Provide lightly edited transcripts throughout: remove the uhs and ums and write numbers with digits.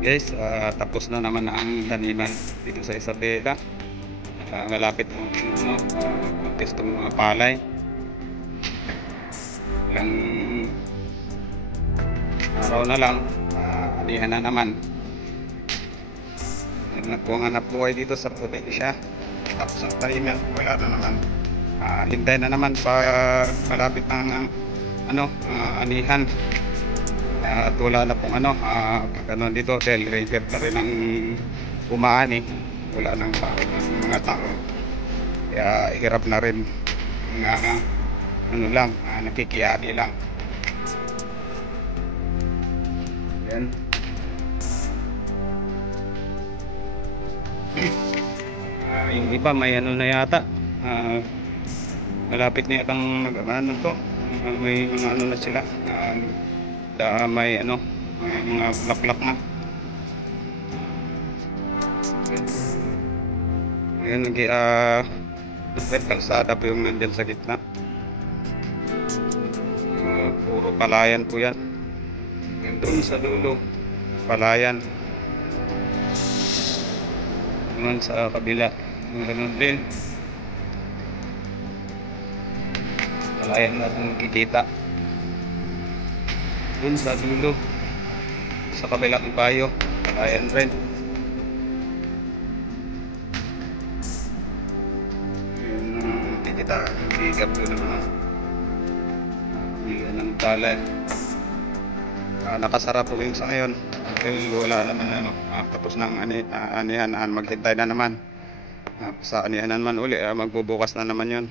Guys, tapos na naman ang taniman dito sa Isabela. Malapit na ano, test ng mga palay. Ilang araw na lang, alihan na naman. Kung hanap buhay dito sa probinsya, tapos ang taniman, wala na naman. Hintay na naman pa malapit ng anihan. At wala na pong dito dahil reserve na rin ang umaani, wala nang mga tao, kaya hirap na rin nakikiyari lang yan. Yung iba may na yata, malapit na yatang may mga na sila, may mga laklak na. Ayan, kalsada po yung nandyan sa gitna. Puro palayan po yan. Doon sa dulo, palayan. Doon sa kabila, ganun din. Palayan natin makikita. Doon sa dulo, sa kabilang ibayo, palayan rin. Kita higap doon ng talay. Nakasara po yung sa ngayon dahil wala naman tapos ng anihan, maghintay na naman sa anihan naman uli, magbubukas na naman yun.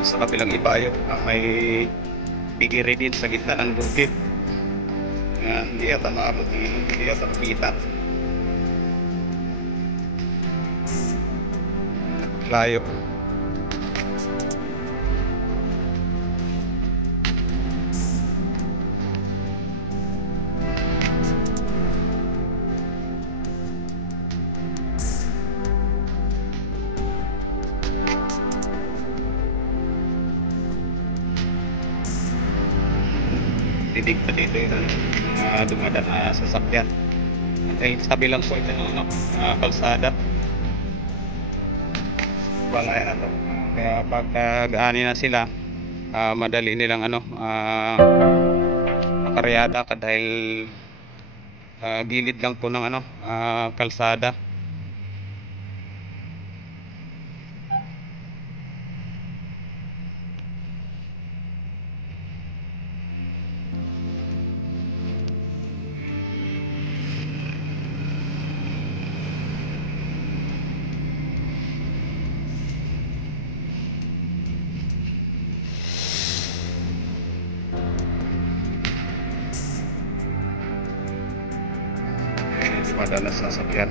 Sa kabilang ibayo, may bigiri din sa gitna ng bukid. Hindi yata maabot, hindi yata makita. Layo. Titig pa dito yung dumadaan na sasakyan. At sabi lang po ito kalsada. Wala yan kaya pagkaani na sila, madali nilang makaryada ka dahil gilid lang po ng kalsada. Madalas sasakyan.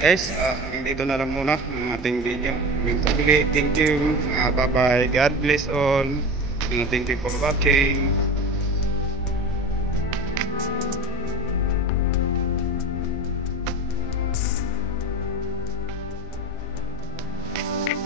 Guys, dito na lang muna ang ating video. Thank you. Bye bye. God bless all. Thank you for watching.